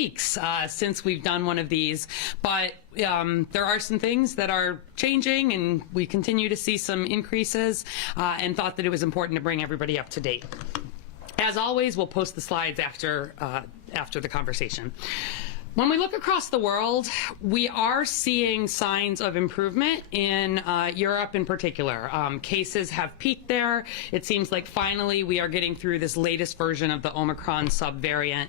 weeks since we've done one of these, but there are some things that are changing, and we continue to see some increases, and thought that it was important to bring everybody up to date. As always, we'll post the slides after the conversation. When we look across the world, we are seeing signs of improvement in Europe in particular. Cases have peaked there. It seems like finally we are getting through this latest version of the Omicron subvariant.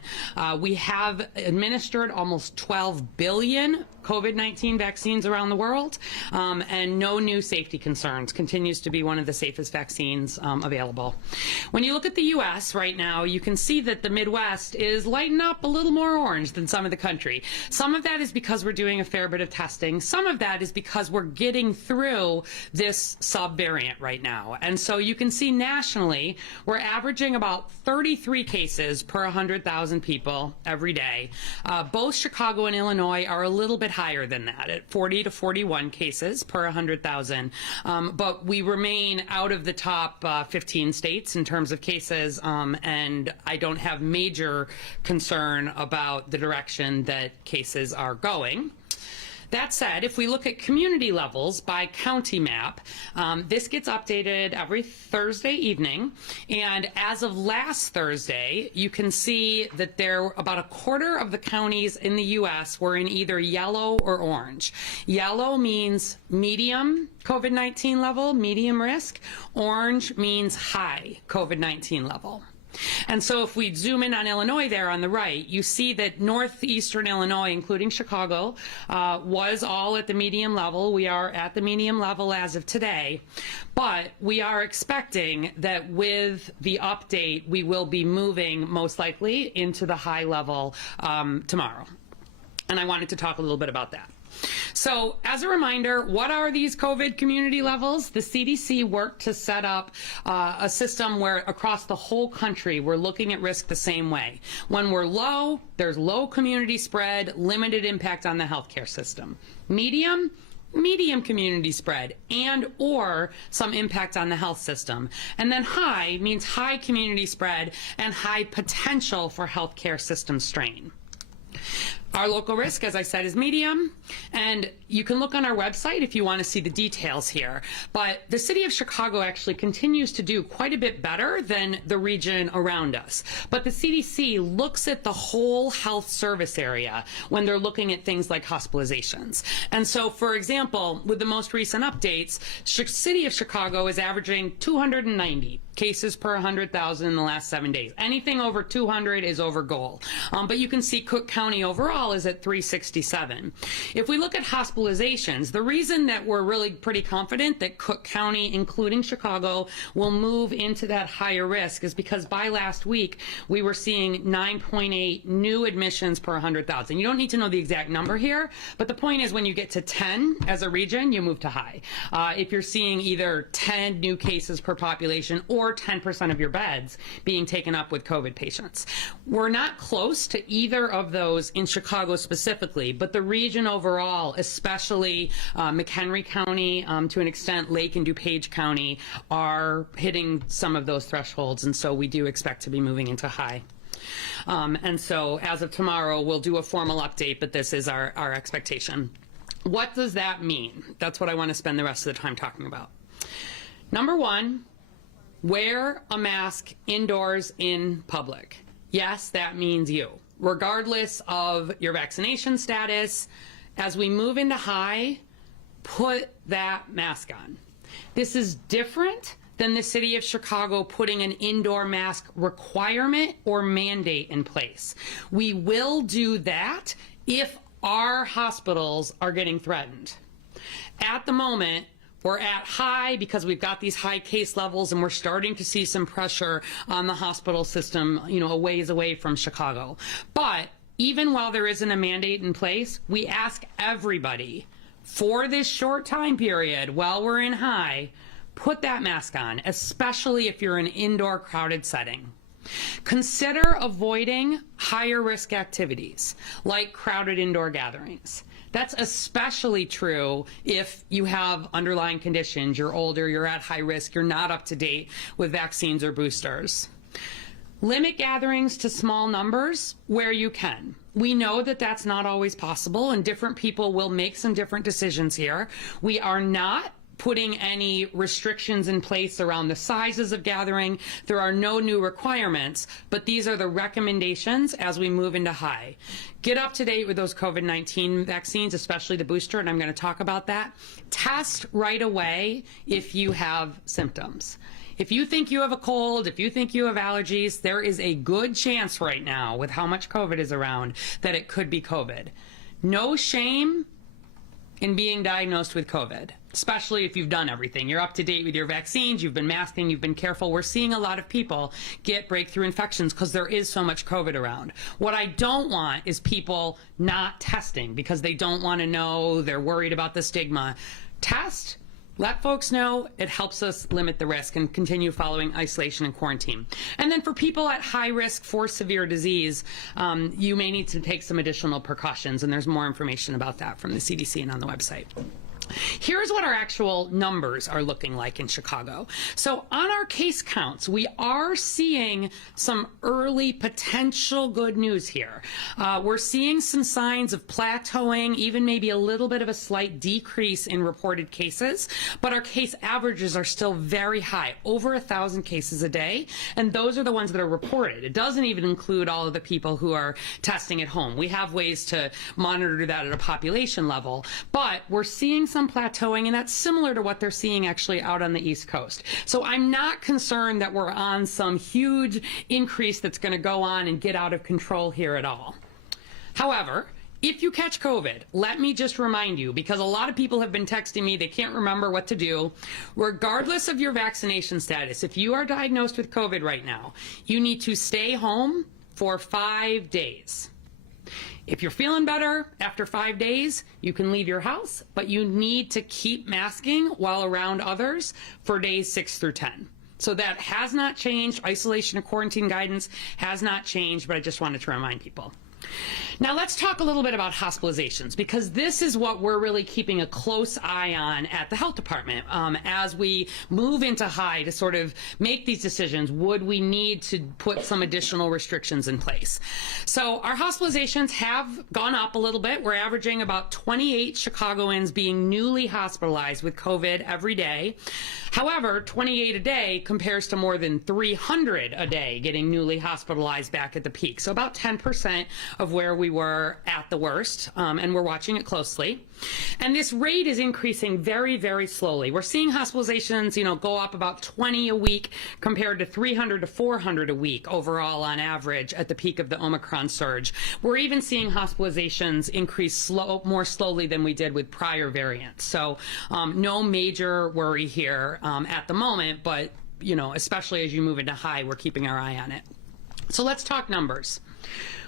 We have administered almost 12 billion COVID-19 vaccines around the world, and no new safety concerns. Continues to be one of the safest vaccines available. When you look at the U.S. right now, you can see that the Midwest is lighting up a little more orange than some of the country. Some of that is because we're doing a fair bit of testing. Some of that is because we're getting through this subvariant right now. And so you can see nationally, we're averaging about 33 cases per 100,000 people every day. Both Chicago and Illinois are a little bit higher than that, at 40 to 41 cases per 100,000. But we remain out of the top 15 states in terms of cases, and I don't have major concern about the direction that cases are going. That said, if we look at community levels by county map, this gets updated every Thursday evening, and as of last Thursday, you can see that about a quarter of the counties in the U.S. were in either yellow or orange. Yellow means medium COVID-19 level, medium risk. Orange means high COVID-19 level. And so if we zoom in on Illinois there on the right, you see that northeastern Illinois, including Chicago, was all at the medium level. We are at the medium level as of today, but we are expecting that with the update, we will be moving most likely into the high level tomorrow. And I wanted to talk a little bit about that. So as a reminder, what are these COVID community levels? The CDC worked to set up a system where across the whole country we're looking at risk the same way. When we're low, there's low community spread, limited impact on the healthcare system. Medium community spread and or some impact on the health system. And then high means high community spread and high potential for healthcare system strain. Our local risk, as I said, is medium, and you can look on our website if you want to see the details here. But the city of Chicago actually continues to do quite a bit better than the region around us. But the CDC looks at the whole health service area when they're looking at things like hospitalizations. And so, for example, with the most recent updates, city of Chicago is averaging 290 cases per 100,000 in the last 7 days. Anything over 200 is over goal. But you can see Cook County overall is at 367. If we look at hospitalizations, the reason that we're really pretty confident that Cook County, including Chicago, will move into that higher risk is because by last week, we were seeing 9.8 new admissions per 100,000. You don't need to know the exact number here, but the point is when you get to 10 as a region, you move to high. If you're seeing either 10 new cases per population or 10% of your beds being taken up with COVID patients. We're not close to either of those in Chicago specifically, but the region overall, especially McHenry County, to an extent Lake and DuPage County, are hitting some of those thresholds, and so we do expect to be moving into high. And so as of tomorrow, we'll do a formal update, but this is our expectation. What does that mean? That's what I want to spend the rest of the time talking about. Number one, wear a mask indoors in public. Yes, that means you. Regardless of your vaccination status, as we move into high, put that mask on. This is different than the city of Chicago putting an indoor mask requirement or mandate in place. We will do that if our hospitals are getting threatened. At the moment, we're at high because we've got these high case levels and we're starting to see some pressure on the hospital system, a ways away from Chicago. But even while there isn't a mandate in place, we ask everybody for this short time period while we're in high, put that mask on, especially if you're in an indoor crowded setting. Consider avoiding higher risk activities like crowded indoor gatherings. That's especially true if you have underlying conditions, you're older, you're at high risk, you're not up to date with vaccines or boosters. Limit gatherings to small numbers where you can. We know that that's not always possible, and different people will make some different decisions here. We are not putting any restrictions in place around the sizes of gathering. There are no new requirements, but these are the recommendations as we move into high. Get up to date with those COVID-19 vaccines, especially the booster, and I'm going to talk about that. Test right away if you have symptoms. If you think you have a cold, if you think you have allergies, there is a good chance right now with how much COVID is around that it could be COVID. No shame in being diagnosed with COVID, especially if you've done everything. You're up to date with your vaccines, you've been masking, you've been careful. We're seeing a lot of people get breakthrough infections because there is so much COVID around. What I don't want is people not testing because they don't want to know, they're worried about the stigma. Test. Let folks know. It helps us limit the risk and continue following isolation and quarantine. And then for people at high risk for severe disease, you may need to take some additional precautions, and there's more information about that from the CDC and on the website. Here's what our actual numbers are looking like in Chicago. So on our case counts, we are seeing some early potential good news here. We're seeing some signs of plateauing, even maybe a little bit of a slight decrease in reported cases, but our case averages are still very high, over 1,000 cases a day, and those are the ones that are reported. It doesn't even include all of the people who are testing at home. We have ways to monitor that at a population level, but we're seeing some plateauing, and that's similar to what they're seeing actually out on the East Coast. So I'm not concerned that we're on some huge increase that's going to go on and get out of control here at all. However, if you catch COVID, let me just remind you, because a lot of people have been texting me, they can't remember what to do. Regardless of your vaccination status, if you are diagnosed with COVID right now, you need to stay home for 5 days. If you're feeling better after 5 days, you can leave your house, but you need to keep masking while around others for days 6 through 10. So that has not changed. Isolation and quarantine guidance has not changed, but I just wanted to remind people. Now let's talk a little bit about hospitalizations, because this is what we're really keeping a close eye on at the health department as we move into high to sort of make these decisions. Would we need to put some additional restrictions in place? So our hospitalizations have gone up a little bit. We're averaging about 28 Chicagoans being newly hospitalized with COVID every day. However, 28 a day compares to more than 300 a day getting newly hospitalized back at the peak. So about 10% of where we were at the worst, and we're watching it closely. And this rate is increasing very, very slowly. We're seeing hospitalizations, go up about 20 a week compared to 300 to 400 a week overall on average at the peak of the Omicron surge. We're even seeing hospitalizations increase more slowly than we did with prior variants. So no major worry here at the moment, but especially as you move into high, we're keeping our eye on it. So let's talk numbers.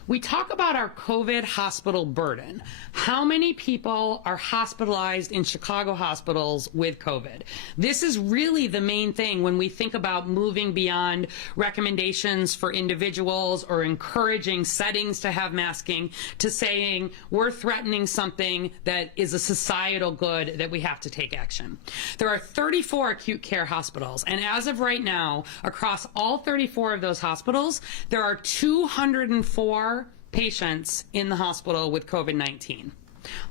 We talk about our COVID hospital burden. How many people are hospitalized in Chicago hospitals with COVID? This is really the main thing when we think about moving beyond recommendations for individuals or encouraging settings to have masking to saying we're threatening something that is a societal good that we have to take action. There are 34 acute care hospitals, and as of right now, across all 34 of those hospitals, there are 204 patients in the hospital with COVID-19.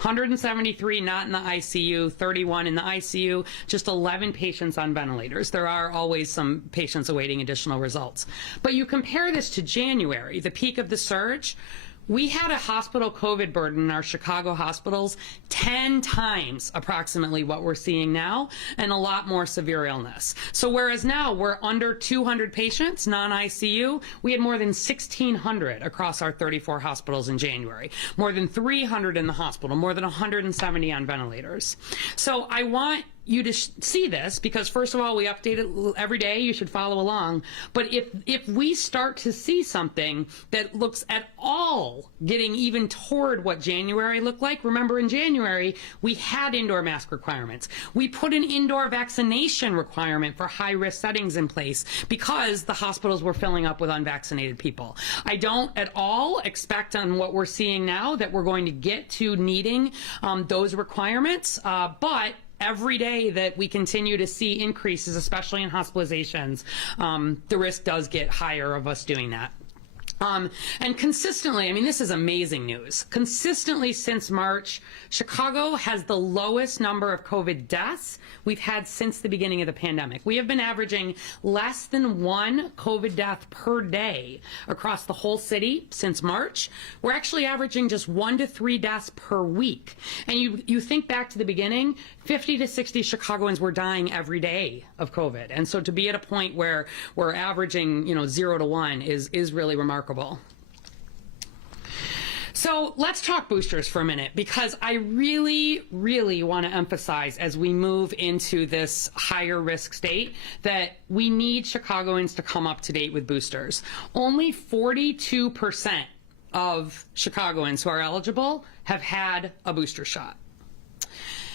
173 not in the ICU, 31 in the ICU, just 11 patients on ventilators. There are always some patients awaiting additional results. But you compare this to January, the peak of the surge, we had a hospital COVID burden in our Chicago hospitals 10 times approximately what we're seeing now, and a lot more severe illness. So whereas now we're under 200 patients, non-ICU, we had more than 1,600 across our 34 hospitals in January, more than 300 in the hospital, more than 170 on ventilators. So I want you to see this, because first of all, we update it every day. You should follow along. But if we start to see something that looks at all getting even toward what January looked like, remember in January, we had indoor mask requirements. We put an indoor vaccination requirement for high-risk settings in place because the hospitals were filling up with unvaccinated people. I don't at all expect on what we're seeing now that we're going to get to needing those requirements, but every day that we continue to see increases, especially in hospitalizations, the risk does get higher of us doing that. And consistently, I mean, this is amazing news. Consistently since March, Chicago has the lowest number of COVID deaths we've had since the beginning of the pandemic. We have been averaging less than 1 COVID death per day across the whole city since March. We're actually averaging just 1 to 3 deaths per week. And you think back to the beginning, 50 to 60 Chicagoans were dying every day of COVID. And so to be at a point where we're averaging, 0 to 1 is really remarkable. So let's talk boosters for a minute, because I really, really want to emphasize as we move into this higher risk state that we need Chicagoans to come up to date with boosters. Only 42% of Chicagoans who are eligible have had a booster shot.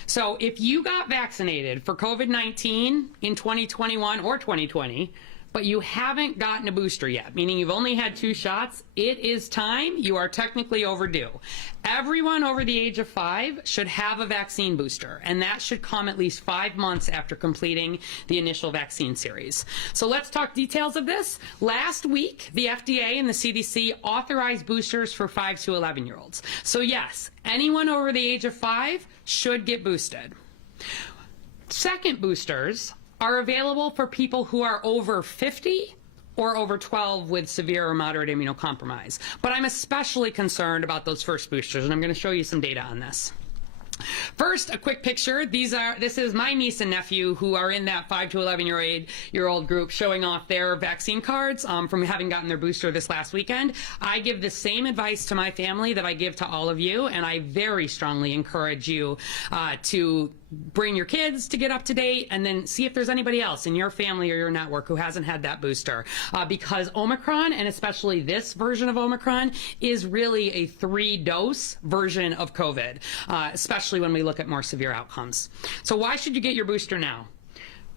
So if you got vaccinated for COVID-19 in 2021 or 2020, but you haven't gotten a booster yet, meaning you've only had 2 shots, it is time. You are technically overdue. Everyone over the age of 5 should have a vaccine booster, and that should come at least 5 months after completing the initial vaccine series. So let's talk details of this. Last week, the FDA and the CDC authorized boosters for 5 to 11-year-olds. So yes, anyone over the age of 5 should get boosted. Second boosters are available for people who are over 50 or over 12 with severe or moderate immunocompromise. But I'm especially concerned about those first boosters, and I'm going to show you some data on this. First, a quick picture. This is my niece and nephew who are in that 5 to 11-year-old group, showing off their vaccine cards from having gotten their booster this last weekend. I give the same advice to my family that I give to all of you, and I very strongly encourage you to bring your kids to get up to date, and then see if there's anybody else in your family or your network who hasn't had that booster, because Omicron, and especially this version of Omicron, is really a 3-dose version of COVID, especially when we look at more severe outcomes. So why should you get your booster now?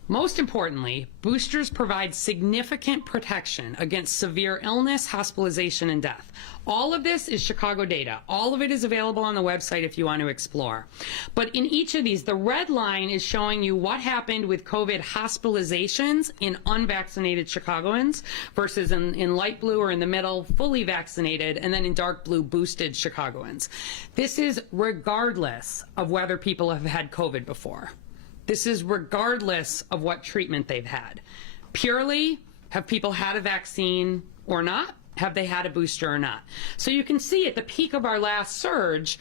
Most importantly, boosters provide significant protection against severe illness, hospitalization, and death. All of this is Chicago data. All of it is available on the website if you want to explore. But in each of these, the red line is showing you what happened with COVID hospitalizations in unvaccinated Chicagoans versus in light blue or in the middle, fully vaccinated, and then in dark blue, boosted Chicagoans. This is regardless of whether people have had COVID before. This is regardless of what treatment they've had. Purely, have people had a vaccine or not? Have they had a booster or not? So you can see at the peak of our last surge,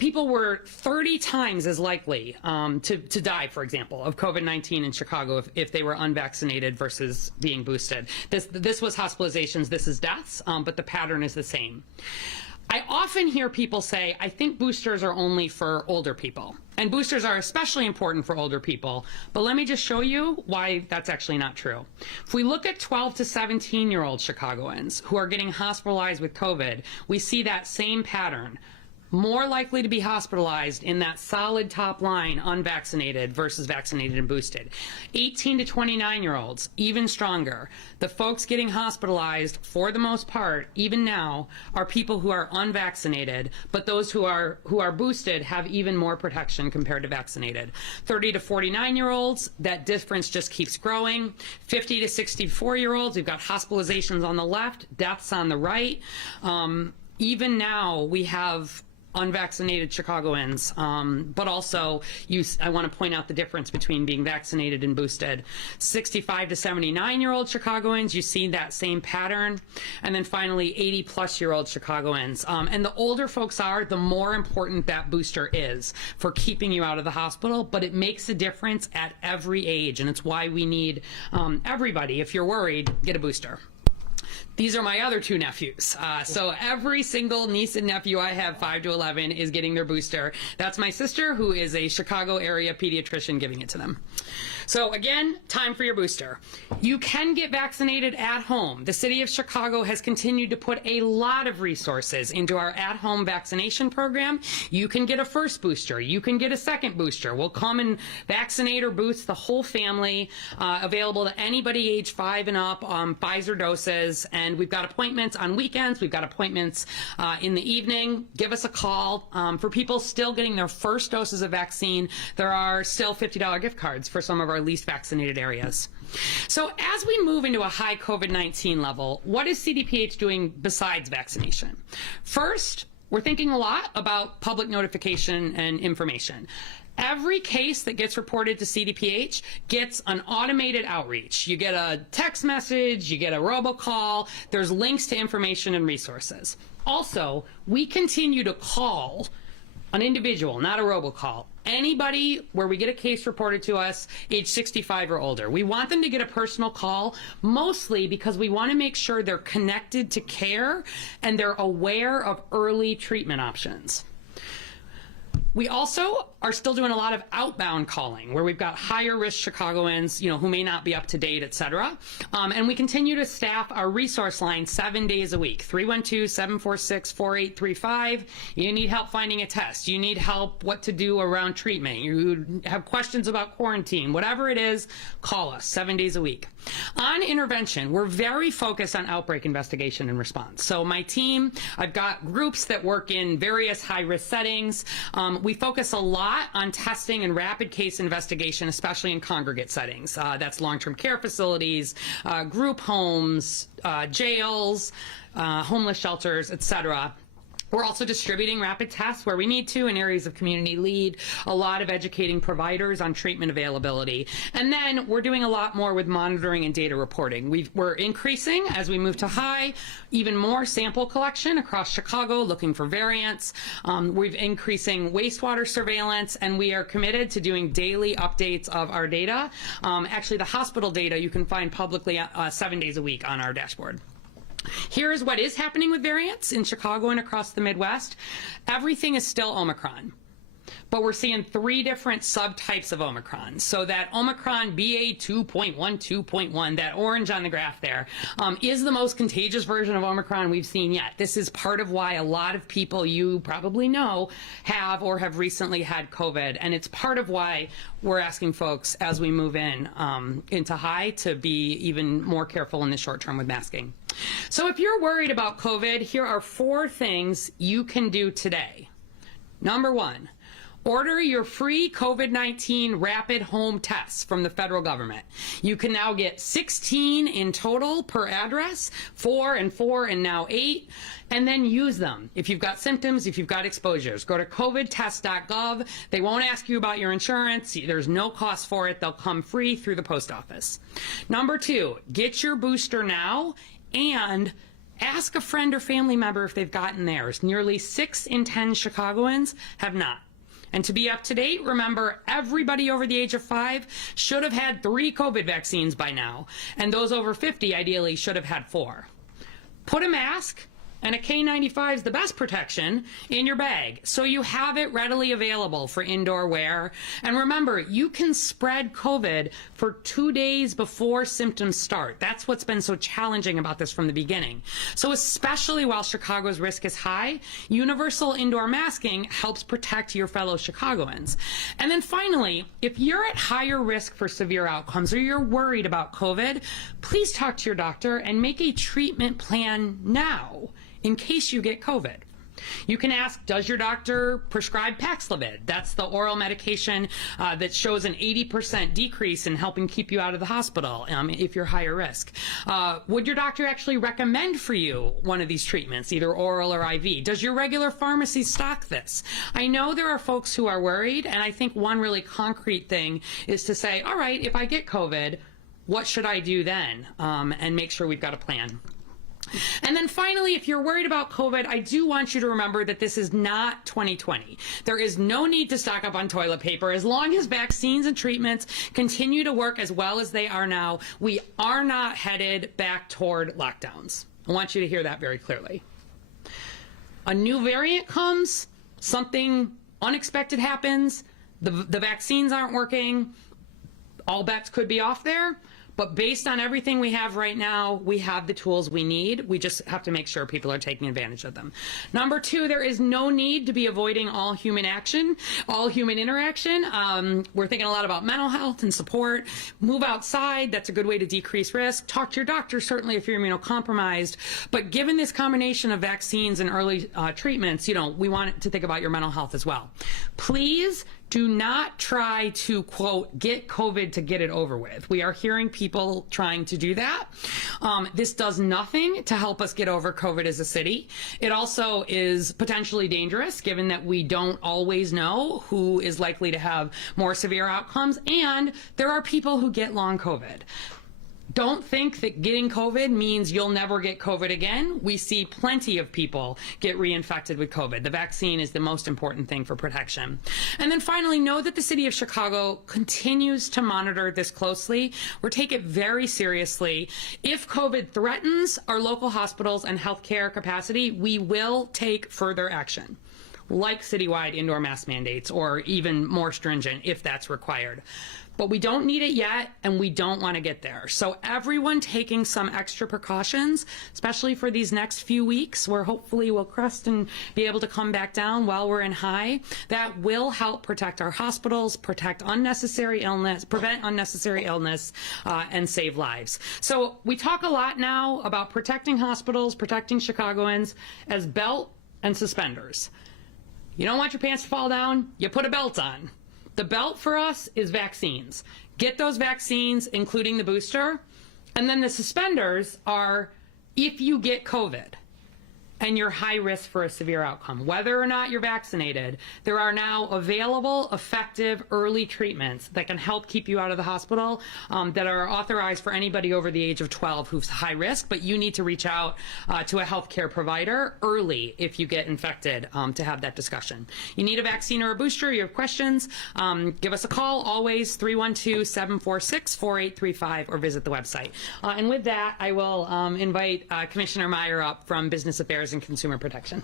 people were 30 times as likely to die, for example, of COVID-19 in Chicago if they were unvaccinated versus being boosted. This was hospitalizations, this is deaths, but the pattern is the same. I often hear people say, I think boosters are only for older people. And boosters are especially important for older people. But let me just show you why that's actually not true. If we look at 12 to 17-year-old Chicagoans who are getting hospitalized with COVID, we see that same pattern. More likely to be hospitalized in that solid top line, unvaccinated versus vaccinated and boosted. 18 to 29-year-olds, even stronger. The folks getting hospitalized, for the most part, even now, are people who are unvaccinated, but those who are boosted have even more protection compared to vaccinated. 30 to 49-year-olds, that difference just keeps growing. 50 to 64-year-olds, we've got hospitalizations on the left, deaths on the right. Even now, we have unvaccinated Chicagoans, but also I want to point out the difference between being vaccinated and boosted. 65 to 79-year-old Chicagoans, you see that same pattern. And then finally, 80-plus-year-old Chicagoans. And the older folks are, the more important that booster is for keeping you out of the hospital, but it makes a difference at every age, and it's why we need everybody, if you're worried, get a booster. These are my other 2 nephews. So every single niece and nephew I have 5 to 11 is getting their booster. That's my sister, who is a Chicago area pediatrician, giving it to them. So again, time for your booster. You can get vaccinated at home. The city of Chicago has continued to put a lot of resources into our at-home vaccination program. You can get a first booster. You can get a second booster. We'll come and vaccinate or boost the whole family, available to anybody age 5 and up, Pfizer doses. And we've got appointments on weekends. We've got appointments in the evening. Give us a call. For people still getting their first doses of vaccine, there are still $50 gift cards for some of our least vaccinated areas. So as we move into a high COVID-19 level, what is CDPH doing besides vaccination? First, we're thinking a lot about public notification and information. Every case that gets reported to CDPH gets an automated outreach. You get a text message, you get a robocall, there's links to information and resources. Also, we continue to call an individual, not a robocall, anybody where we get a case reported to us age 65 or older. We want them to get a personal call, mostly because we want to make sure they're connected to care and they're aware of early treatment options. We also are still doing a lot of outbound calling where we've got higher risk Chicagoans, who may not be up to date, et cetera. And we continue to staff our resource line 7 days a week, 312-746-4835. You need help finding a test. You need help what to do around treatment. You have questions about quarantine, whatever it is, call us 7 days a week. On intervention, we're very focused on outbreak investigation and response. So my team, I've got groups that work in various high-risk settings. We focus a lot on testing and rapid case investigation, especially in congregate settings. That's long-term care facilities, group homes, jails, homeless shelters, et cetera. We're also distributing rapid tests where we need to in areas of community lead, a lot of educating providers on treatment availability. And then we're doing a lot more with monitoring and data reporting. We're increasing, as we move to high, even more sample collection across Chicago, looking for variants. We've increasing wastewater surveillance, and we are committed to doing daily updates of our data. Actually, the hospital data you can find publicly 7 days a week on our dashboard. Here's what is happening with variants in Chicago and across the Midwest. Everything is still Omicron, but we're seeing 3 different subtypes of Omicron. So that Omicron BA2.12.1, that orange on the graph there, is the most contagious version of Omicron we've seen yet. This is part of why a lot of people you probably know have or have recently had COVID, and it's part of why we're asking folks as we move into high to be even more careful in the short term with masking. So if you're worried about COVID, here are 4 things you can do today. Number 1, order your free COVID-19 rapid home tests from the federal government. You can now get 16 in total per address, 4 and 4 and now 8, and then use them. If you've got symptoms, if you've got exposures, go to covidtest.gov. They won't ask you about your insurance. There's no cost for it. They'll come free through the post office. Number 2, get your booster now and ask a friend or family member if they've gotten theirs. Nearly 6 in 10 Chicagoans have not. And to be up to date, remember, everybody over the age of 5 should have had 3 COVID vaccines by now, and those over 50 ideally should have had 4. Put a mask, and a K95 is the best protection, in your bag, so you have it readily available for indoor wear. And remember, you can spread COVID for 2 days before symptoms start. That's what's been so challenging about this from the beginning. So especially while Chicago's risk is high, universal indoor masking helps protect your fellow Chicagoans. And then finally, if you're at higher risk for severe outcomes or you're worried about COVID, please talk to your doctor and make a treatment plan now in case you get COVID. You can ask, does your doctor prescribe Paxlovid? That's the oral medication that shows an 80% decrease in helping keep you out of the hospital if you're higher risk. Would your doctor actually recommend for you one of these treatments, either oral or IV? Does your regular pharmacy stock this? I know there are folks who are worried, and I think one really concrete thing is to say, all right, if I get COVID, what should I do then? And make sure we've got a plan. And then finally, if you're worried about COVID, I do want you to remember that this is not 2020. There is no need to stock up on toilet paper. As long as vaccines and treatments continue to work as well as they are now, we are not headed back toward lockdowns. I want you to hear that very clearly. A new variant comes, something unexpected happens, the vaccines aren't working, all bets could be off there. But based on everything we have right now, we have the tools we need. We just have to make sure people are taking advantage of them. Number two, there is no need to be avoiding all human action, all human interaction. We're thinking a lot about mental health and support. Move outside. That's a good way to decrease risk. Talk to your doctor, certainly if you're immunocompromised. But given this combination of vaccines and early treatments, we want to think about your mental health as well. Please do not try to, quote, get COVID to get it over with. We are hearing people trying to do that. This does nothing to help us get over COVID as a city. It also is potentially dangerous, given that we don't always know who is likely to have more severe outcomes, and there are people who get long COVID. Don't think that getting COVID means you'll never get COVID again. We see plenty of people get reinfected with COVID. The vaccine is the most important thing for protection. And then finally, know that the city of Chicago continues to monitor this closely. We're taking it very seriously. If COVID threatens our local hospitals and healthcare capacity, we will take further action, like citywide indoor mask mandates or even more stringent if that's required. But we don't need it yet, and we don't want to get there. So everyone taking some extra precautions, especially for these next few weeks, where hopefully we'll crest and be able to come back down while we're in high, that will help protect our hospitals, prevent unnecessary illness, and save lives. So we talk a lot now about protecting hospitals, protecting Chicagoans as belt and suspenders. You don't want your pants to fall down, you put a belt on. The belt for us is vaccines. Get those vaccines, including the booster. And then the suspenders are if you get COVID and you're high risk for a severe outcome. Whether or not you're vaccinated, there are now available, effective early treatments that can help keep you out of the hospital that are authorized for anybody over the age of 12 who's high risk, but you need to reach out to a healthcare provider early if you get infected to have that discussion. You need a vaccine or a booster, you have questions, give us a call, always 312-746-4835, or visit the website. And with that, I will invite Commissioner Meyer up from Business Affairs and Consumer Protection.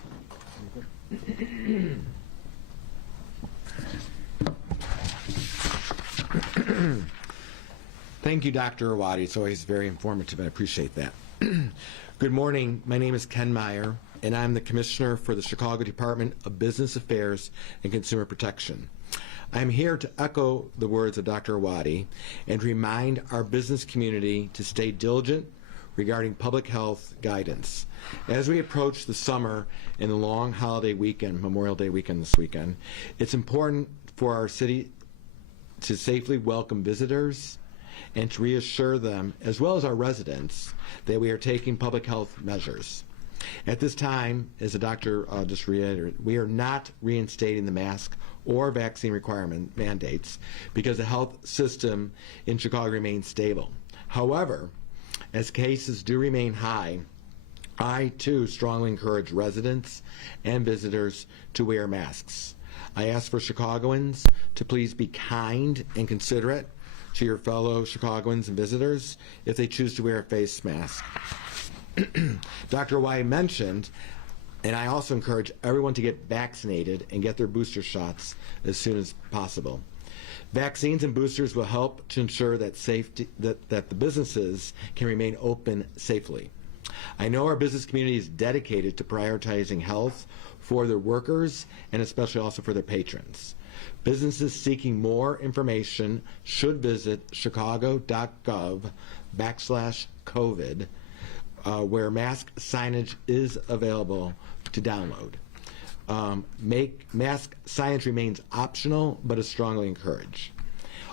Thank you, Dr. Arwady. It's always very informative. I appreciate that. Good morning. My name is Ken Meyer, and I'm the Commissioner for the Chicago Department of Business Affairs and Consumer Protection. I'm here to echo the words of Dr. Arwady and remind our business community to stay diligent regarding public health guidance. As we approach the summer and the long holiday weekend, Memorial Day weekend this weekend, it's important for our city to safely welcome visitors and to reassure them, as well as our residents, that we are taking public health measures. At this time, as the doctor just reiterated, we are not reinstating the mask or vaccine requirement mandates because the health system in Chicago remains stable. However, as cases do remain high, I too strongly encourage residents and visitors to wear masks. I ask for Chicagoans to please be kind and considerate to your fellow Chicagoans and visitors if they choose to wear a face mask. Dr. Arwady mentioned, and I also encourage everyone to get vaccinated and get their booster shots as soon as possible. Vaccines and boosters will help to ensure that the businesses can remain open safely. I know our business community is dedicated to prioritizing health for their workers and especially also for their patrons. Businesses seeking more information should visit chicago.gov/COVID, where mask signage is available to download. Mask signage remains optional, but is strongly encouraged.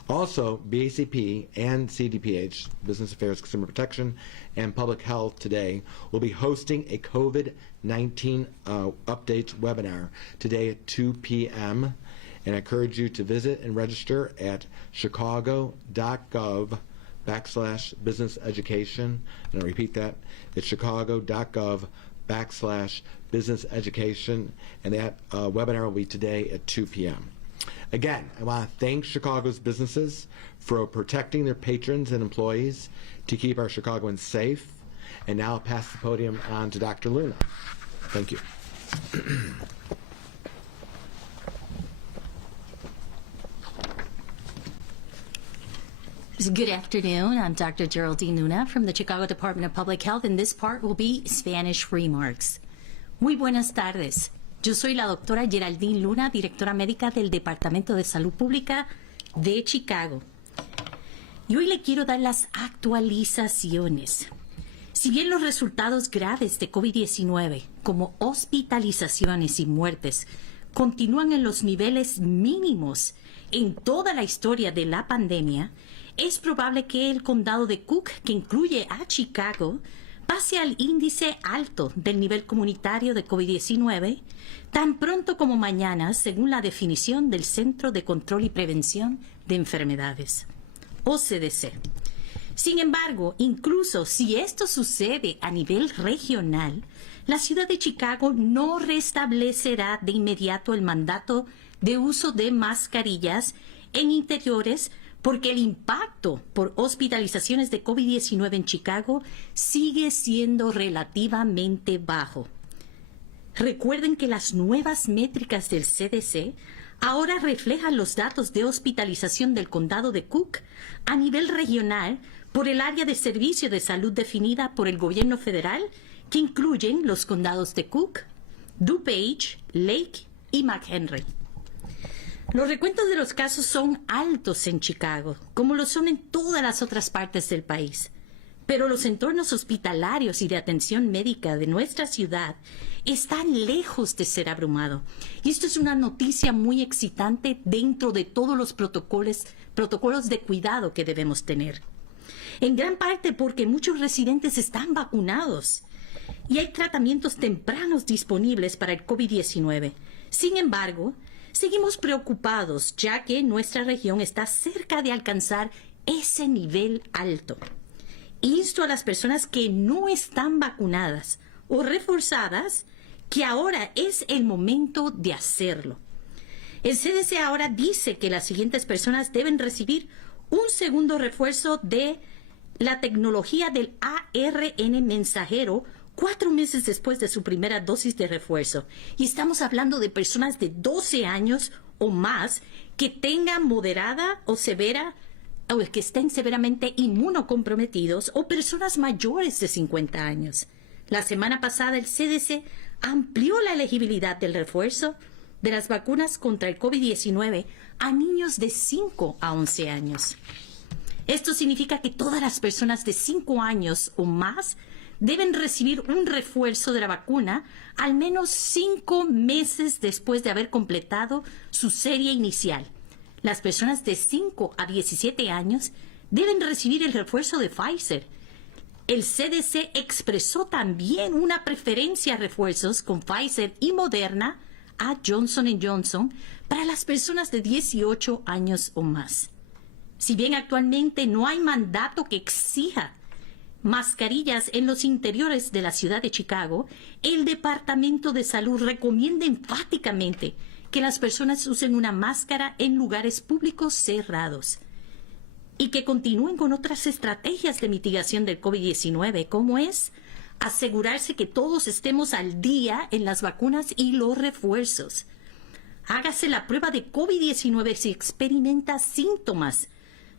Also, BACP and CDPH, Business Affairs, Consumer Protection, and Public Health today will be hosting a COVID-19 updates webinar today at 2 p.m. And I encourage you to visit and register at chicago.gov/business education. And I'll repeat that. It's chicago.gov/business education. And that webinar will be today at 2 p.m. Again, I want to thank Chicago's businesses for protecting their patrons and employees to keep our Chicagoans safe. And now I'll pass the podium on to Dr. Luna. Thank you. Good afternoon. I'm Dr. Geraldine Luna from the Chicago Department of Public Health, and this part will be Spanish remarks. Muy buenas tardes. Yo soy la doctora Geraldine Luna, directora médica del Departamento de Salud Pública de Chicago. Y hoy le quiero dar las actualizaciones. Si bien los resultados graves de COVID-19, como hospitalizaciones y muertes, continúan en los niveles mínimos en toda la historia de la pandemia, es probable que el condado de Cook, que incluye a Chicago, pase al índice alto del nivel comunitario de COVID-19 tan pronto como mañana, según la definición del Centro de Control y Prevención de Enfermedades, o CDC. Sin embargo, incluso si esto sucede a nivel regional, la ciudad de Chicago no restablecerá de inmediato el mandato de uso de mascarillas en interiores porque el impacto por hospitalizaciones de COVID-19 en Chicago sigue siendo relativamente bajo. Recuerden que las nuevas métricas del CDC ahora reflejan los datos de hospitalización del condado de Cook a nivel regional por el área de servicio de salud definida por el gobierno federal, que incluyen los condados de Cook, DuPage, Lake y McHenry. Los recuentos de los casos son altos en Chicago, como lo son en todas las otras partes del país. Pero los entornos hospitalarios y de atención médica de nuestra ciudad están lejos de ser abrumados. Y esto es una noticia muy excitante dentro de todos los protocolos de cuidado que debemos tener. En gran parte porque muchos residentes están vacunados y hay tratamientos tempranos disponibles para el COVID-19. Sin embargo, seguimos preocupados ya que nuestra región está cerca de alcanzar ese nivel alto. Insto a las personas que no están vacunadas o reforzadas que ahora es el momento de hacerlo. El CDC ahora dice que las siguientes personas deben recibir un segundo refuerzo de la tecnología del ARN mensajero 4 meses después de su primera dosis de refuerzo. Y estamos hablando de personas de 12 años o más que tengan moderada o severa, o que estén severamente inmunocomprometidos, o personas mayores de 50 años. La semana pasada el CDC amplió la elegibilidad del refuerzo de las vacunas contra el COVID-19 a niños de 5 a 11 años. Esto significa que todas las personas de 5 años o más deben recibir un refuerzo de la vacuna al menos 5 meses después de haber completado su serie inicial. Las personas de 5 a 17 años deben recibir el refuerzo de Pfizer. El CDC expresó también una preferencia a refuerzos con Pfizer y Moderna a Johnson & Johnson para las personas de 18 años o más. Si bien actualmente no hay mandato que exija mascarillas en los interiores de la ciudad de Chicago, el Departamento de Salud recomienda enfáticamente que las personas usen una máscara en lugares públicos cerrados y que continúen con otras estrategias de mitigación del COVID-19, como es asegurarse que todos estemos al día en las vacunas y los refuerzos. Hágase la prueba de COVID-19 si experimenta síntomas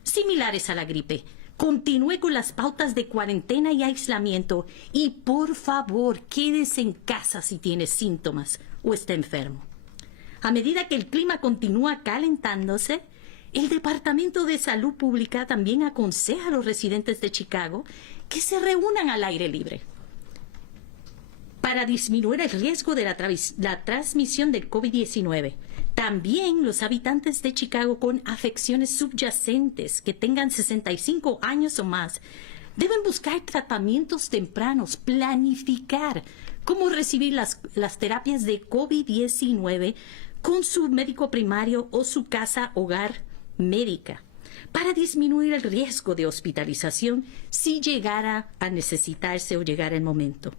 similares a la gripe. Continúe con las pautas de cuarentena y aislamiento y, por favor, quédese en casa si tiene síntomas o está enfermo. A medida que el clima continúa calentándose, el Departamento de Salud Pública también aconseja a los residentes de Chicago que se reúnan al aire libre para disminuir el riesgo de la transmisión del COVID-19. También los habitantes de Chicago con afecciones subyacentes que tengan 65 años o más deben buscar tratamientos tempranos, planificar cómo recibir las terapias de COVID-19 con su médico primario o su casa hogar médica para disminuir el riesgo de hospitalización si llegara a necesitarse o llegara el momento.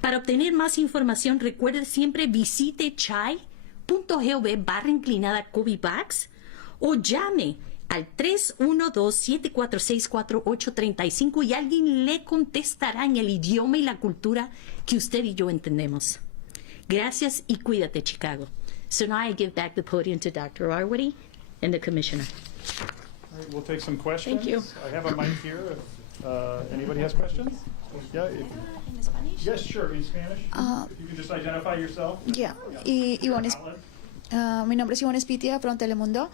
Para obtener más información, recuerde siempre visite chai.gov/COVID-Vax o llame al 312-746-4835 y alguien le contestará en el idioma y la cultura que usted y yo entendemos. Gracias y cuídate, Chicago. So now I give back the podium to Dr. Arwady and the Commissioner. All right, we'll take some questions. Thank you. I have a mic here. If anybody has questions? Yeah. In Spanish? Yes, sure, in Spanish. If you can just identify yourself. Yeah. Ivonne, mi nombre es Ivonne Spitia, from Telemundo.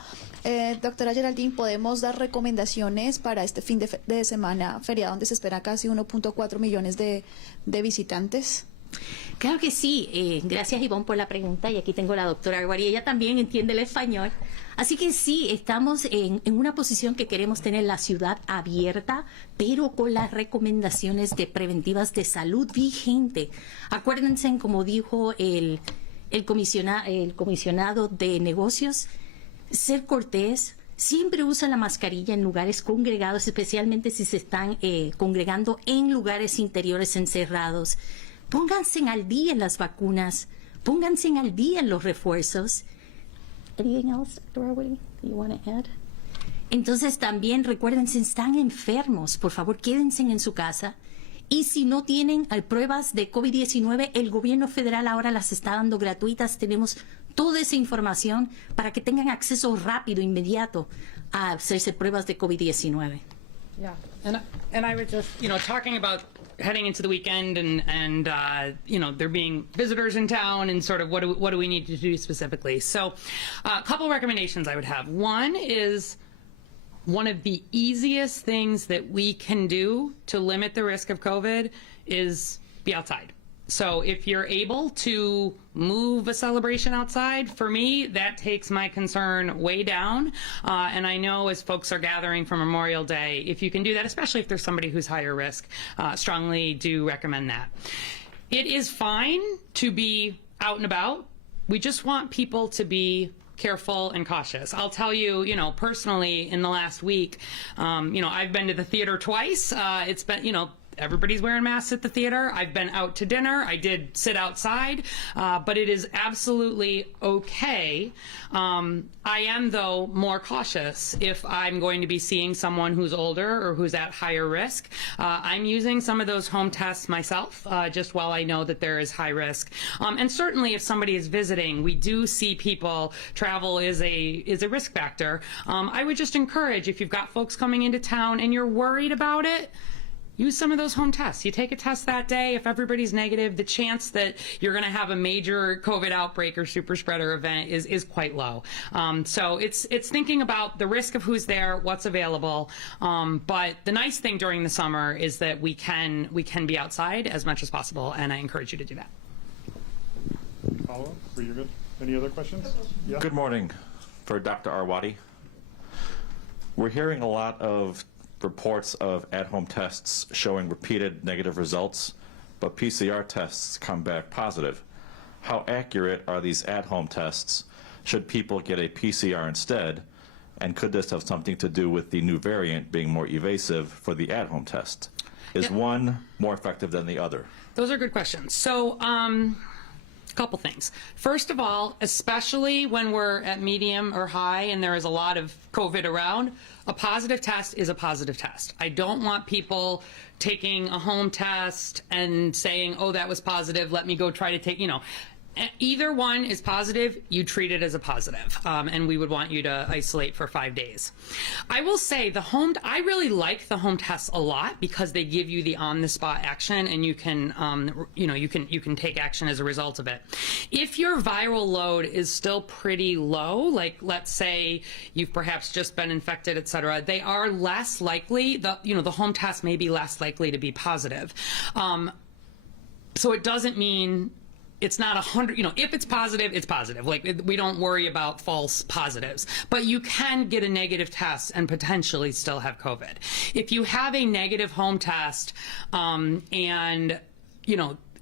Doctora Geraldine, ¿podemos dar recomendaciones para este fin de semana feriado donde se espera casi 1.4 millones de visitantes? Claro que sí. Gracias, Ivonne, por la pregunta. Y aquí tengo a la doctora Arwady. Ella también entiende el español. Así que sí, estamos en una posición que queremos tener la ciudad abierta, pero con las recomendaciones preventivas de salud vigente. Acuérdense, como dijo el comisionado de negocios, ser cortés. Siempre usa la mascarilla en lugares congregados, especialmente si se están congregando en lugares interiores encerrados. Pónganse al día en las vacunas, pónganse al día en los refuerzos. Anything else, Dr. Arwady, you want to add? Entonces también recuerden, si están enfermos, por favor quédense en su casa. Y si no tienen pruebas de COVID-19, el gobierno federal ahora las está dando gratuitas. Tenemos toda esa información para que tengan acceso rápido, inmediato, a hacerse pruebas de COVID-19. Yeah, and I would just, talking about heading into the weekend and there being visitors in town and sort of what do we need to do specifically. So a couple recommendations I would have. One is, one of the easiest things that we can do to limit the risk of COVID is be outside. So if you're able to move a celebration outside, for me, that takes my concern way down. And I know as folks are gathering for Memorial Day, if you can do that, especially if there's somebody who's higher risk, strongly do recommend that. It is fine to be out and about. We just want people to be careful and cautious. I'll tell you, personally, in the last week, I've been to the theater twice. It's been, everybody's wearing masks at the theater. I've been out to dinner. I did sit outside, but it is absolutely okay. I am, though, more cautious if I'm going to be seeing someone who's older or who's at higher risk. I'm using some of those home tests myself, just while I know that there is high risk. And certainly if somebody is visiting, we do see people, travel is a risk factor. I would just encourage, if you've got folks coming into town and you're worried about it, use some of those home tests. You take a test that day. If everybody's negative, the chance that you're going to have a major COVID outbreak or super spreader event is quite low. So it's thinking about the risk of who's there, what's available. But the nice thing during the summer is that we can be outside as much as possible, and I encourage you to do that. Follow-up? Were you good? Any other questions? Yeah. Good morning. For Dr. Arwady. We're hearing a lot of reports of at-home tests showing repeated negative results, but PCR tests come back positive. How accurate are these at-home tests? Should people get a PCR instead? And could this have something to do with the new variant being more evasive for the at-home test? Is one more effective than the other? Those are good questions. So, couple things. First of all, especially when we're at medium or high and there is a lot of COVID around, a positive test is a positive test. I don't want people taking a home test and saying, oh, that was positive, let me go try to take, either one is positive, you treat it as a positive, and we would want you to isolate for 5 days. I will say I really like the home tests a lot because they give you the on-the-spot action, and you can, you can take action as a result of it. If your viral load is still pretty low, like let's say you've perhaps just been infected, et cetera, they are less likely. The home test may be less likely to be positive. So it doesn't mean it's not 100, if it's positive, it's positive. Like, we don't worry about false positives. But you can get a negative test and potentially still have COVID. If you have a negative home test and,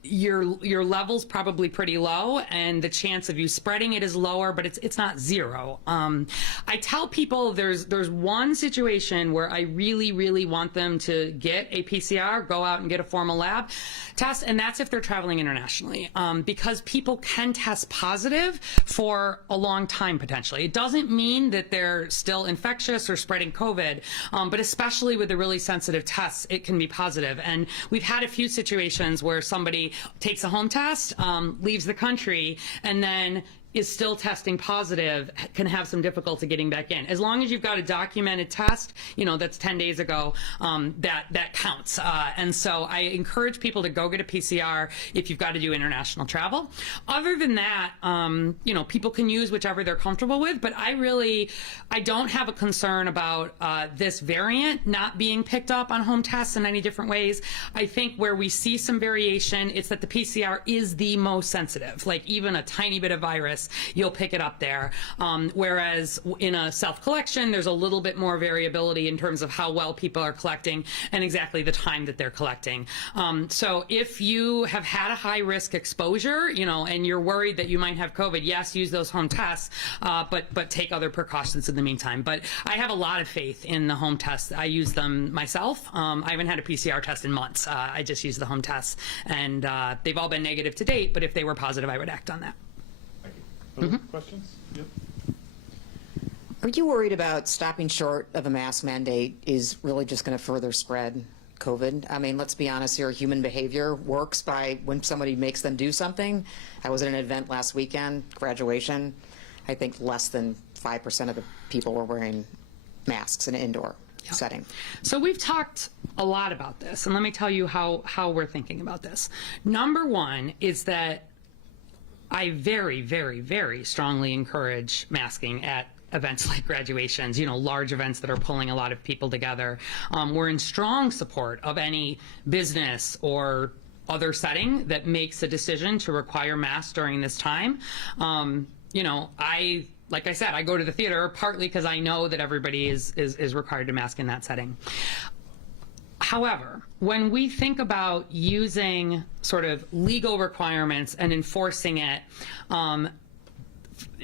your level's probably pretty low and the chance of you spreading it is lower, but it's not zero. I tell people there's one situation where I really, really want them to get a PCR, go out and get a formal lab test, and that's if they're traveling internationally, because people can test positive for a long time potentially. It doesn't mean that they're still infectious or spreading COVID, but especially with the really sensitive tests, it can be positive. And we've had a few situations where somebody takes a home test, leaves the country, and then is still testing positive can have some difficulty getting back in. As long as you've got a documented test, that's 10 days ago, that counts. And so I encourage people to go get a PCR if you've got to do international travel. Other than that, people can use whichever they're comfortable with, but I don't have a concern about this variant not being picked up on home tests in any different ways. I think where we see some variation, it's that the PCR is the most sensitive. Like even a tiny bit of virus, you'll pick it up there. Whereas in a self-collection, there's a little bit more variability in terms of how well people are collecting and exactly the time that they're collecting. So if you have had a high-risk exposure, and you're worried that you might have COVID, yes, use those home tests, but take other precautions in the meantime. But I have a lot of faith in the home tests. I use them myself. I haven't had a PCR test in months. I just use the home tests, and they've all been negative to date, but if they were positive, I would act on that. Other questions? Yep. Are you worried about stopping short of a mask mandate is really just going to further spread COVID? I mean, let's be honest here, human behavior works by when somebody makes them do something. I was at an event last weekend, graduation. I think less than 5% of the people were wearing masks in an indoor setting. So we've talked a lot about this, and let me tell you how we're thinking about this. Number one is that I very, very, very strongly encourage masking at events like graduations, large events that are pulling a lot of people together. We're in strong support of any business or other setting that makes a decision to require masks during this time. Like I said, I go to the theater partly because I know that everybody is required to mask in that setting. However, when we think about using sort of legal requirements and enforcing it,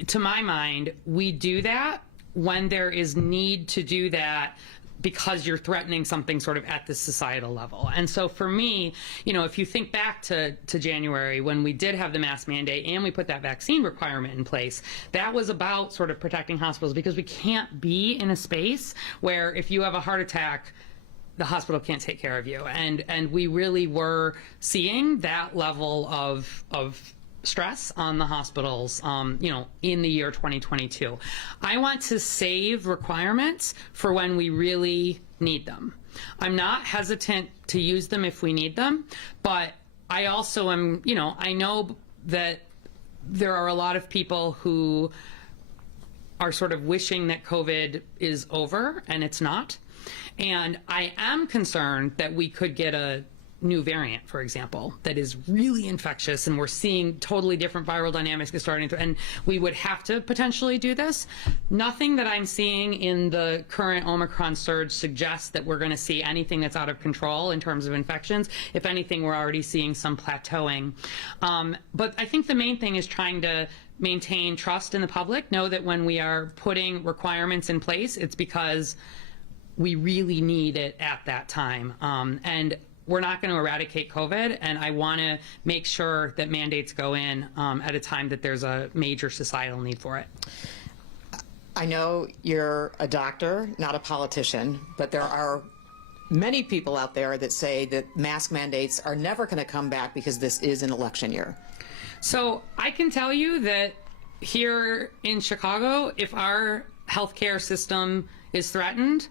to my mind, we do that when there is need to do that because you're threatening something sort of at the societal level. And so for me, if you think back to January when we did have the mask mandate and we put that vaccine requirement in place, that was about sort of protecting hospitals, because we can't be in a space where if you have a heart attack, the hospital can't take care of you. And we really were seeing that level of stress on the hospitals, in the year 2022. I want to save requirements for when we really need them. I'm not hesitant to use them if we need them, but I also am, I know that there are a lot of people who are sort of wishing that COVID is over, and it's not. And I am concerned that we could get a new variant, for example, that is really infectious, and we're seeing totally different viral dynamics starting to, and we would have to potentially do this. Nothing that I'm seeing in the current Omicron surge suggests that we're going to see anything that's out of control in terms of infections. If anything, we're already seeing some plateauing. But I think the main thing is trying to maintain trust in the public, know that when we are putting requirements in place, it's because we really need it at that time. And we're not going to eradicate COVID, and I want to make sure that mandates go in at a time that there's a major societal need for it. I know you're a doctor, not a politician, but there are many people out there that say that mask mandates are never going to come back because this is an election year. So I can tell you that here in Chicago, if our healthcare system is threatened,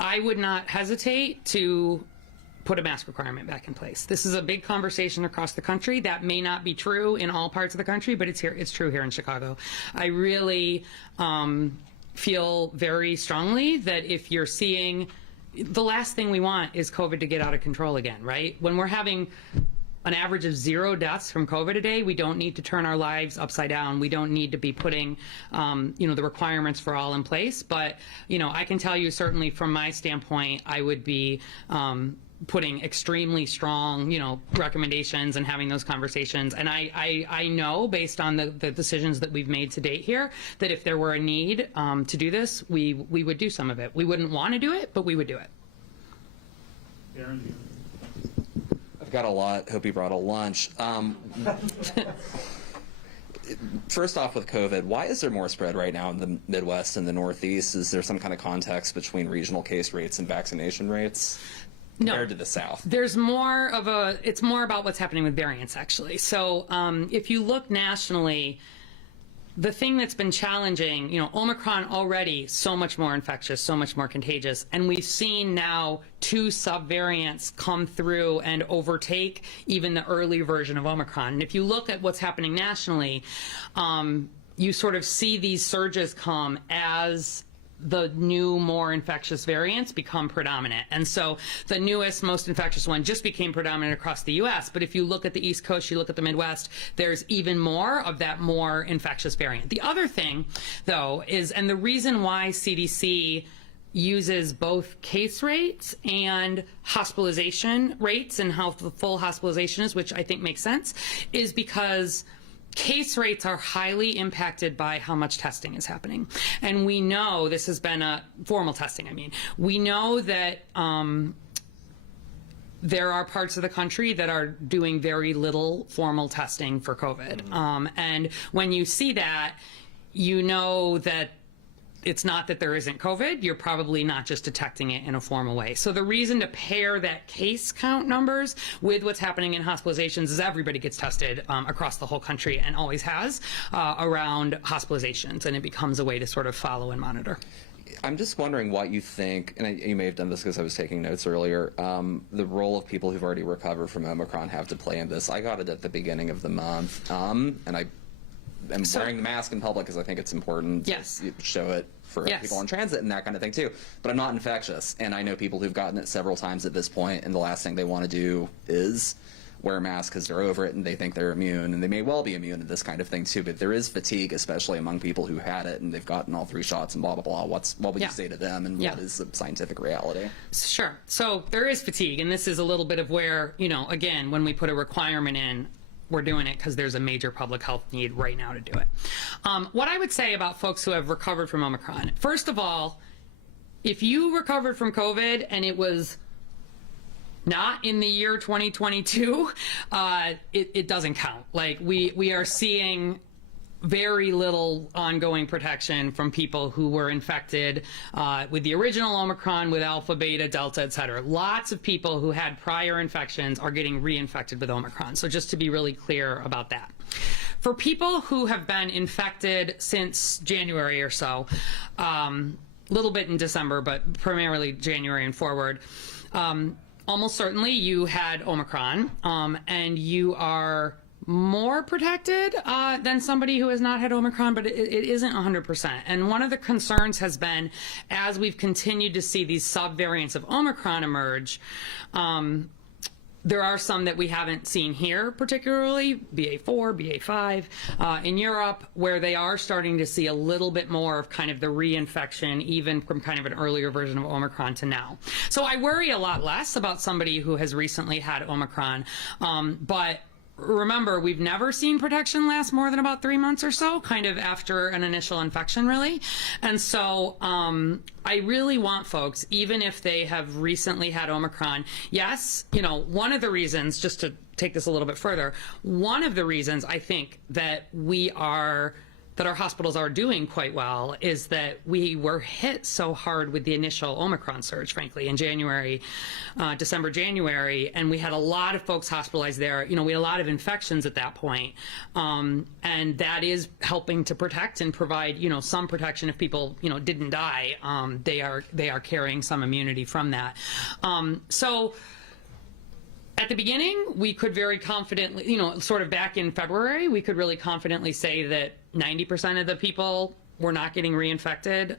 I would not hesitate to put a mask requirement back in place. This is a big conversation across the country. That may not be true in all parts of the country, but it's true here in Chicago. I really feel very strongly that if you're seeing, the last thing we want is COVID to get out of control again, right? When we're having an average of 0 deaths from COVID a day, we don't need to turn our lives upside down. We don't need to be putting, the requirements for all in place. But, I can tell you certainly from my standpoint, I would be putting extremely strong, recommendations and having those conversations. And I know, based on the decisions that we've made to date here, that if there were a need to do this, we would do some of it. We wouldn't want to do it, but we would do it. Aaron? I've got a lot. Hope you brought a lunch. First off, with COVID, why is there more spread right now in the Midwest and the Northeast? Is there some kind of context between regional case rates and vaccination rates compared to the South? There's more of it's more about what's happening with variants, actually. So if you look nationally, the thing that's been challenging, Omicron already so much more infectious, so much more contagious, and we've seen now 2 subvariants come through and overtake even the early version of Omicron. And if you look at what's happening nationally, you sort of see these surges come as the new, more infectious variants become predominant. And so the newest, most infectious one just became predominant across the U.S. But if you look at the East Coast, you look at the Midwest, there's even more of that more infectious variant. The other thing, though, is, and the reason why CDC uses both case rates and hospitalization rates and how the full hospitalization is, which I think makes sense, is because case rates are highly impacted by how much testing is happening. And we know this has been formal testing, we know that there are parts of the country that are doing very little formal testing for COVID. And when you see that, you know that it's not that there isn't COVID, you're probably not just detecting it in a formal way. So the reason to pair that case count numbers with what's happening in hospitalizations is everybody gets tested across the whole country and always has around hospitalizations, and it becomes a way to sort of follow and monitor. I'm just wondering what you think, and you may have done this because I was taking notes earlier, the role of people who've already recovered from Omicron have to play in this. I got it at the beginning of the month, and I am wearing the mask in public because I think it's important to show it for people on transit and that kind of thing too. But I'm not infectious, and I know people who've gotten it several times at this point, and the last thing they want to do is wear a mask because they're over it and they think they're immune, and they may well be immune to this kind of thing too. But there is fatigue, especially among people who had it and they've gotten all 3 shots and blah blah blah. What would you say to them, and what is the scientific reality? Sure. So there is fatigue, and this is a little bit of where, again, when we put a requirement in, we're doing it because there's a major public health need right now to do it. What I would say about folks who have recovered from Omicron, first of all, if you recovered from COVID and it was not in the year 2022, it doesn't count. Like we are seeing very little ongoing protection from people who were infected with the original Omicron, with Alpha, Beta, Delta, et cetera. Lots of people who had prior infections are getting reinfected with Omicron. So just to be really clear about that. For people who have been infected since January or so, a little bit in December, but primarily January and forward, almost certainly you had Omicron, and you are more protected than somebody who has not had Omicron, but it isn't 100%. And one of the concerns has been, as we've continued to see these subvariants of Omicron emerge, there are some that we haven't seen here, particularly BA4, BA5, in Europe, where they are starting to see a little bit more of kind of the reinfection, even from kind of an earlier version of Omicron to now. So I worry a lot less about somebody who has recently had Omicron, but remember, we've never seen protection last more than about 3 months or so, kind of after an initial infection, really. And so I really want folks, even if they have recently had Omicron, yes, one of the reasons, just to take this a little bit further, one of the reasons I think that our hospitals are doing quite well is that we were hit so hard with the initial Omicron surge, frankly, in January, December, January, and we had a lot of folks hospitalized there. We had a lot of infections at that point, and that is helping to protect and provide, some protection if people, didn't die. They are carrying some immunity from that. So at the beginning, we could very confidently, sort of back in February, we could really confidently say that 90% of the people were not getting reinfected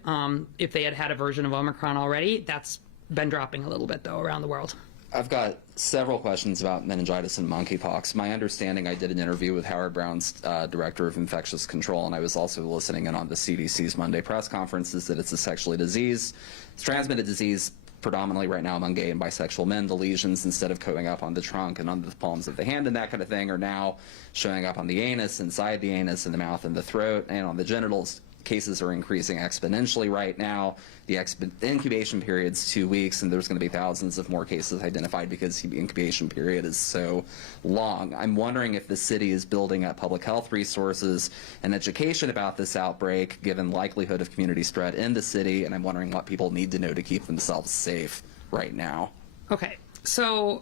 if they had had a version of Omicron already. That's been dropping a little bit, though, around the world. I've got several questions about meningitis and monkeypox. My understanding, I did an interview with Howard Brown's director of infectious control, and I was also listening in on the CDC's Monday press conference, is that it's a sexually disease. It's transmitted disease predominantly right now among gay and bisexual men. The lesions, instead of going up on the trunk and on the palms of the hand and that kind of thing, are now showing up on the anus, inside the anus, in the mouth and the throat, and on the genitals. Cases are increasing exponentially right now. The incubation period's 2 weeks, and there's going to be thousands of more cases identified because the incubation period is so long. I'm wondering if the city is building up public health resources and education about this outbreak, given likelihood of community spread in the city, and I'm wondering what people need to know to keep themselves safe right now. Okay, so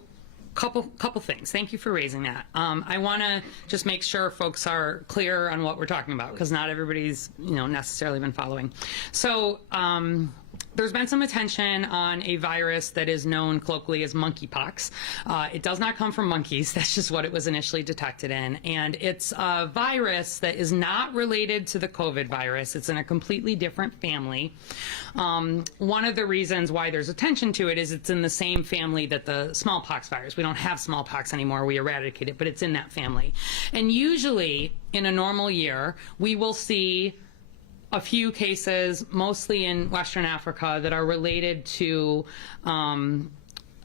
couple things. Thank you for raising that. I want to just make sure folks are clear on what we're talking about, because not everybody's necessarily been following. So there's been some attention on a virus that is known colloquially as monkeypox. It does not come from monkeys. That's just what it was initially detected in. And it's a virus that is not related to the COVID virus. It's in a completely different family. One of the reasons why there's attention to it is it's in the same family that the smallpox virus. We don't have smallpox anymore. We eradicate it, but it's in that family. And usually in a normal year, we will see a few cases, mostly in Western Africa, that are related to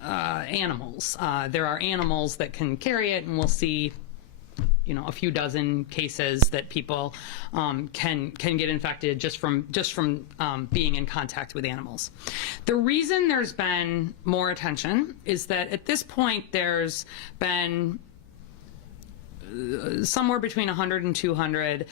animals. There are animals that can carry it, and we'll see a few dozen cases that people can get infected just from being in contact with animals. The reason there's been more attention is that at this point there's been somewhere between 100 and 200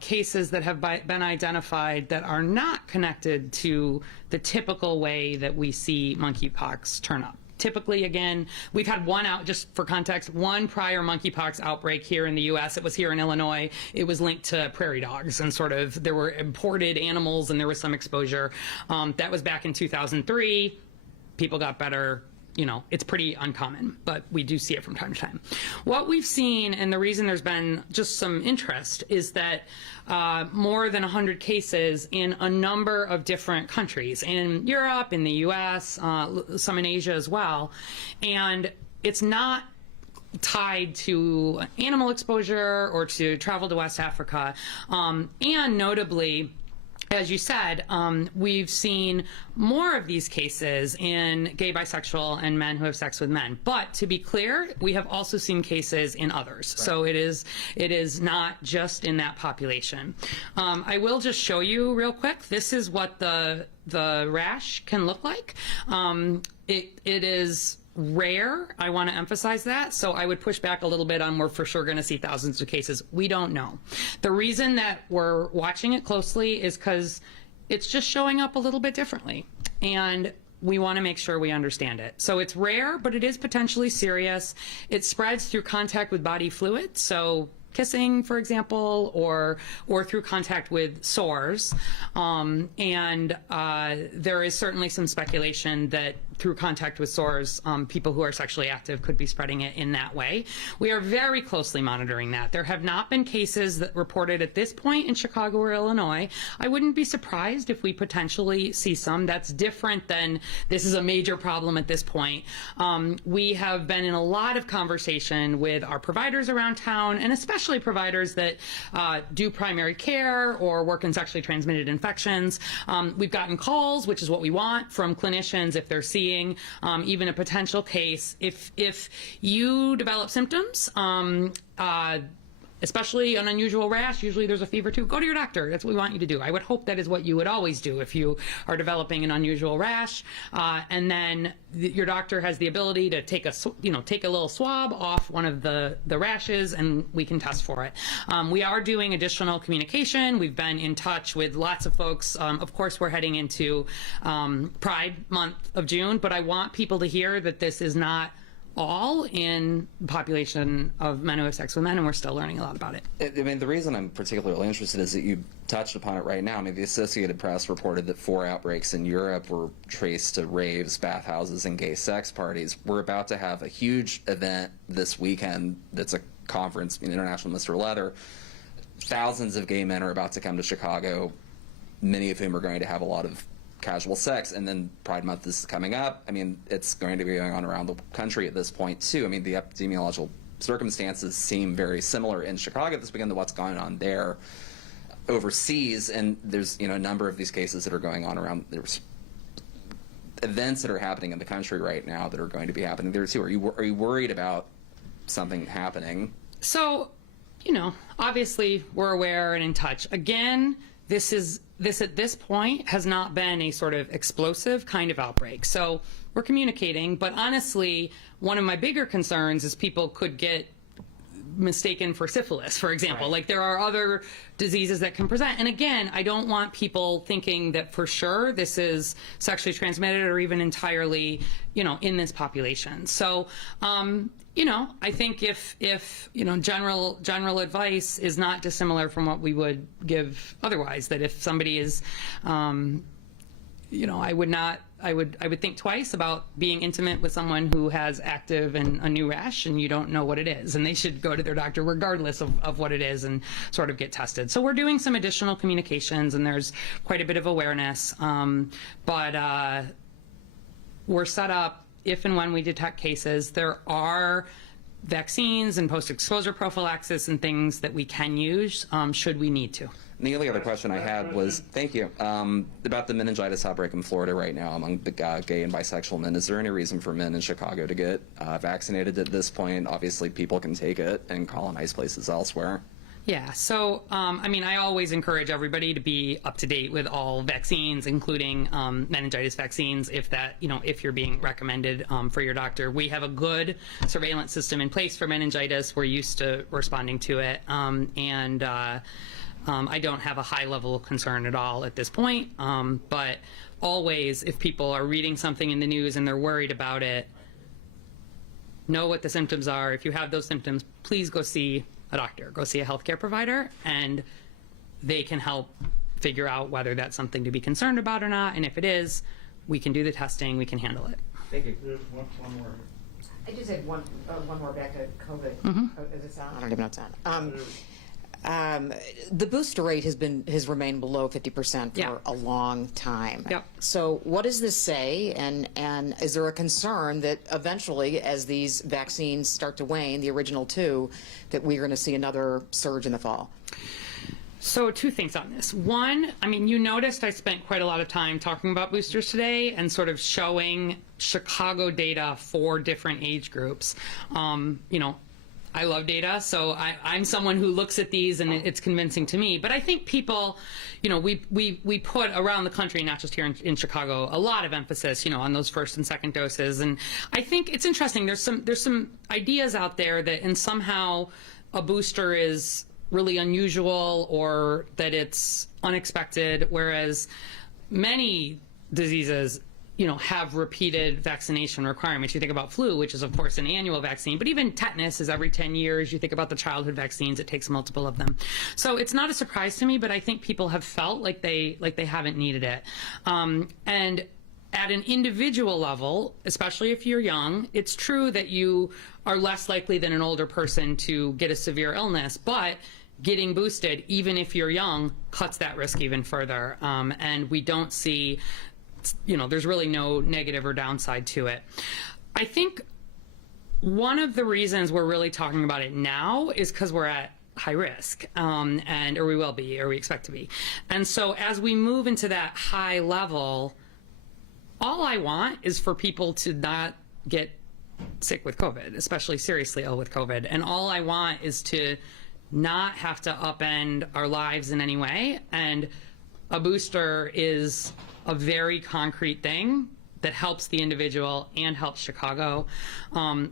cases that have been identified that are not connected to the typical way that we see monkeypox turn up. Typically, again, we've had just for context, one prior monkeypox outbreak here in the U.S. It was here in Illinois. It was linked to prairie dogs, and there were imported animals, and there was some exposure. That was back in 2003. People got better. It's pretty uncommon, but we do see it from time to time. What we've seen, and the reason there's been just some interest, is that more than 100 cases in a number of different countries, in Europe, in the US, some in Asia as well, and it's not tied to animal exposure or to travel to West Africa, and notably, as you said, we've seen more of these cases in gay, bisexual, and men who have sex with men. But to be clear, we have also seen cases in others. Right. So it is not just in that population. I will just show you real quick. This is what the rash can look like. It is rare. I want to emphasize that. So I would push back a little bit on we're for sure going to see thousands of cases. We don't know. The reason that we're watching it closely is because it's just showing up a little bit differently. And we want to make sure we understand it. So it's rare, but it is potentially serious. It spreads through contact with body fluid. So kissing, for example, or through contact with sores. And there is certainly some speculation that through contact with sores, people who are sexually active could be spreading it in that way. We are very closely monitoring that. There have not been cases that reported at this point in Chicago or Illinois. I wouldn't be surprised if we potentially see some. That's different than this is a major problem at this point. We have been in a lot of conversation with our providers around town, and especially providers that do primary care or work in sexually transmitted infections. We've gotten calls, which is what we want, from clinicians if they're seeing even a potential case. If you develop symptoms, especially an unusual rash, usually there's a fever too, go to your doctor. That's what we want you to do. I would hope that is what you would always do if you are developing an unusual rash. And then your doctor has the ability to take a little swab off one of the rashes, and we can test for it. We are doing additional communication. We've been in touch with lots of folks. Of course, we're heading into Pride Month of June, but I want people to hear that this is not all in the population of men who have sex with men, and we're still learning a lot about it. I mean, the reason I'm particularly interested is that you touched upon it right now. I mean, the Associated Press reported that 4 outbreaks in Europe were traced to raves, bathhouses, and gay sex parties. We're about to have a huge event this weekend that's a conference, International Mr. Leather. Thousands of gay men are about to come to Chicago, many of whom are going to have a lot of casual sex, and then Pride Month is coming up. I mean, it's going to be going on around the country at this point too. I mean, the epidemiological circumstances seem very similar in Chicago this weekend to what's going on there overseas, and there's a number of these cases that are going on around. There's events that are happening in the country right now that are going to be happening there too. Are you worried about something happening? So, obviously we're aware and in touch. Again, this at this point has not been a sort of explosive kind of outbreak. So we're communicating, but honestly, one of my bigger concerns is people could get mistaken for syphilis, for example. Like there are other diseases that can present. And again, I don't want people thinking that for sure this is sexually transmitted or even entirely, in this population. So, I think if general advice is not dissimilar from what we would give otherwise, that if somebody is, I would think twice about being intimate with someone who has active and a new rash and you don't know what it is, and they should go to their doctor regardless of what it is and sort of get tested. So we're doing some additional communications and there's quite a bit of awareness, but we're set up if and when we detect cases. There are vaccines and post-exposure prophylaxis and things that we can use should we need to. And the only other question I had was, thank you, about the meningitis outbreak in Florida right now among gay and bisexual men. Is there any reason for men in Chicago to get vaccinated at this point? Obviously, people can take it and colonize places elsewhere. Yeah, so, I always encourage everybody to be up to date with all vaccines, including meningitis vaccines, if you're being recommended for your doctor. We have a good surveillance system in place for meningitis. We're used to responding to it, and I don't have a high level of concern at all at this point, but always, if people are reading something in the news and they're worried about it, know what the symptoms are. If you have those symptoms, please go see a doctor, go see a healthcare provider, and they can help figure out whether that's something to be concerned about or not, and if it is, we can do the testing, we can handle it. Thank you. There's one more. I just had one more back to COVID. Is it sound? I don't even know it's on. The booster rate has remained below 50% for a long time. Yep. So what does this say? And is there a concern that eventually, as these vaccines start to wane, the original two, that we're going to see another surge in the fall? So two things on this. One, you noticed I spent quite a lot of time talking about boosters today and sort of showing Chicago data for different age groups. I love data, so I'm someone who looks at these and it's convincing to me. But I think people, we put around the country, not just here in Chicago, a lot of emphasis, on those first and second doses. And I think it's interesting. There's some ideas out there that and somehow a booster is really unusual or that it's unexpected, whereas many diseases have repeated vaccination requirements. You think about flu, which is of course an annual vaccine, but even tetanus is every 10 years. You think about the childhood vaccines, it takes multiple of them. So it's not a surprise to me, but I think people have felt like they haven't needed it. And at an individual level, especially if you're young, it's true that you are less likely than an older person to get a severe illness, but getting boosted, even if you're young, cuts that risk even further. And we don't see there's really no negative or downside to it. I think one of the reasons we're really talking about it now is because we're at high risk, or we will be, or we expect to be. And so as we move into that high level, all I want is for people to not get sick with COVID, especially seriously ill with COVID. And all I want is to not have to upend our lives in any way. And a booster is a very concrete thing that helps the individual and helps Chicago.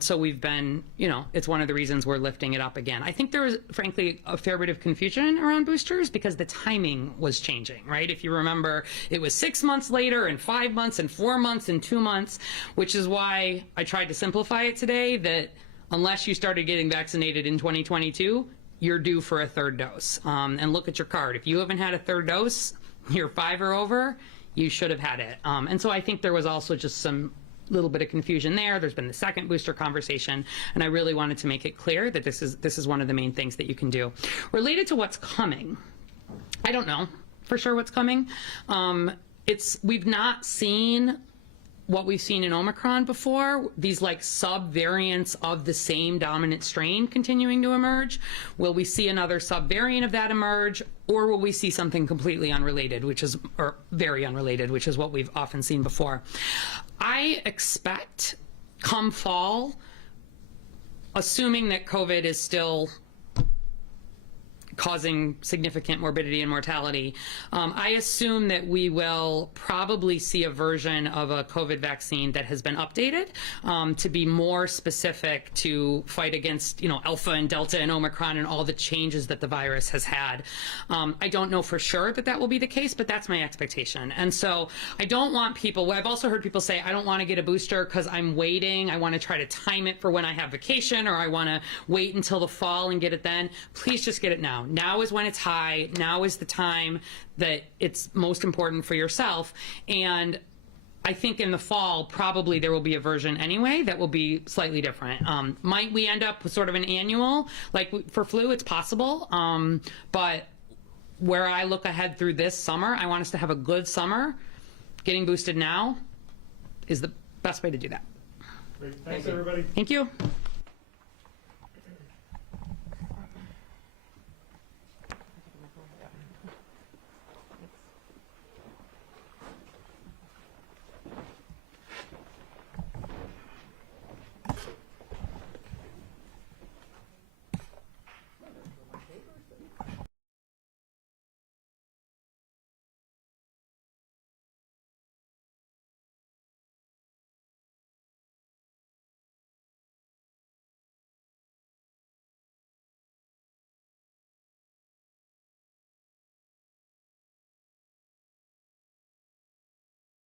So we've been, it's one of the reasons we're lifting it up again. I think there was, frankly, a fair bit of confusion around boosters because the timing was changing, right? If you remember, it was 6 months later and 5 months and 4 months and 2 months, which is why I tried to simplify it today, that unless you started getting vaccinated in 2022, you're due for a third dose. And look at your card. If you haven't had a third dose, you're 5 or over, you should have had it. And so I think there was also just some little bit of confusion there. There's been the second booster conversation, and I really wanted to make it clear that this is one of the main things that you can do. Related to what's coming, I don't know for sure what's coming. We've not seen what we've seen in Omicron before, these like sub-variants of the same dominant strain continuing to emerge. Will we see another sub-variant of that emerge, or will we see something completely unrelated, or very unrelated, which is what we've often seen before? I expect come fall, assuming that COVID is still causing significant morbidity and mortality. I assume that we will probably see a version of a COVID vaccine that has been updated to be more specific to fight against, Alpha and Delta and Omicron and all the changes that the virus has had. I don't know for sure that that will be the case, but that's my expectation. And so I don't want people, I've also heard people say, I don't want to get a booster because I'm waiting. I want to try to time it for when I have vacation, or I want to wait until the fall and get it then. Please just get it now. Now is when it's high. Now is the time that it's most important for yourself. And I think in the fall, probably there will be a version anyway that will be slightly different. Might we end up with sort of an annual, like for flu, it's possible. But where I look ahead through this summer, I want us to have a good summer. Getting boosted now is the best way to do that. Great. Thanks, everybody. Thank you.